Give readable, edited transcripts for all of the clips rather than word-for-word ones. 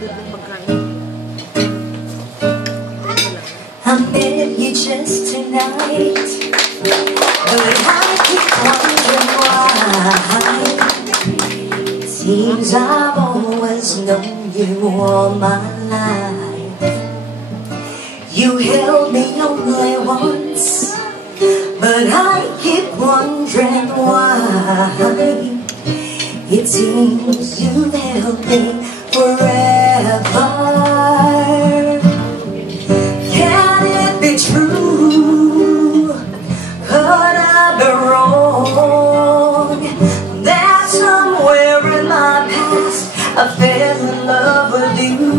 I met you just tonight, but I keep wondering why. Seems I've always known you all my life. You held me only once, but I keep wondering why. It seems you've held me forever. Can it be true? Could I be wrong? That somewhere in my past I fell in love with you.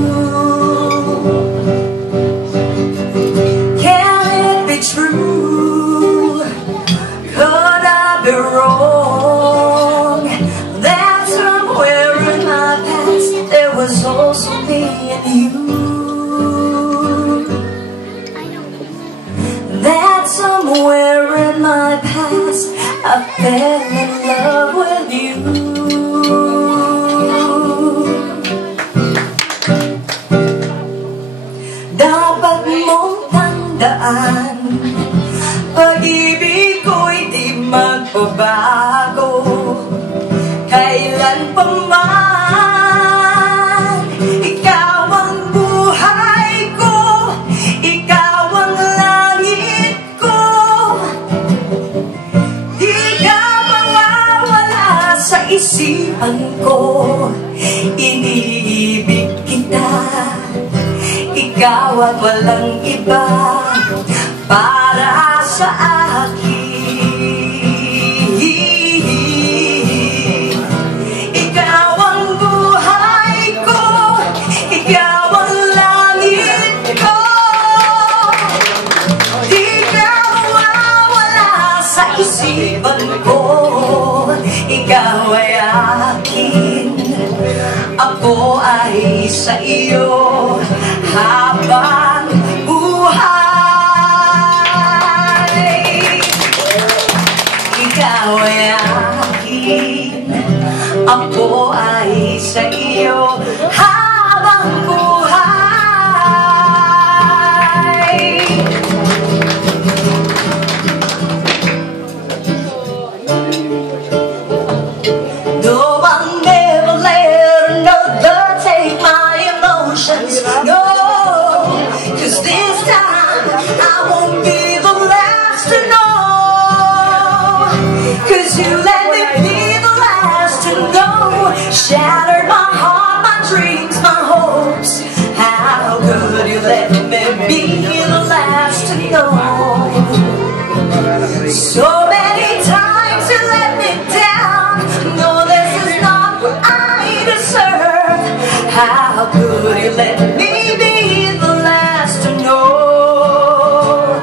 Can it be true? Could I be wrong? That somewhere in my past there was also me and you. That somewhere in my past I fell in love with you. Dapat mong tandaan, pag-ibig ko'y di magbabago. Kailan pa man, ikaw ang buhay ko, ikaw ang langit ko. Di ka mawawala sa isipan ko, iniibig kita. Ikaw at walang iba para sa akin. Ikaw ang buhay ko, ikaw ang langit ko. Di ka mawawala sa isipan ko, ikaw ay akin. Ako ay sa iyo habang buhay. Ikaw ay akin, ako ay sa iyo habang buhay. Though I'll never let another take my emotions, no. This time I won't be the last to know, 'cause you let me be the last to know. Shattered my heart, my dreams, my hopes. How could you let me be the last to know? So many times you let me down. No, this is not what I deserve. How could you let me be the last to know?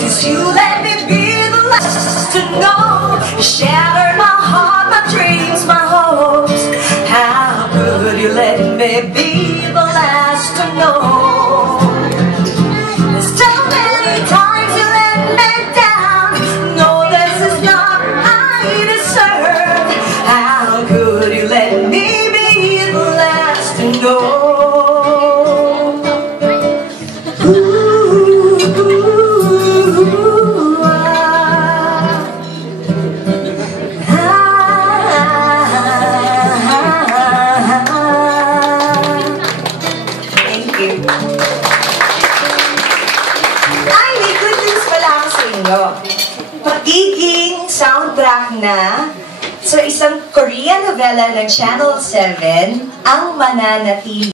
'Cause you let me be the last to know. You shattered my heart, my dreams, my hopes. How could you let me be the last to know? There's so many times you let me down. No, this is not what I deserve. How could you let me be the last to know? Magiging soundtrack na sa isang Korean novela ng Channel 7, Ang Mananatili.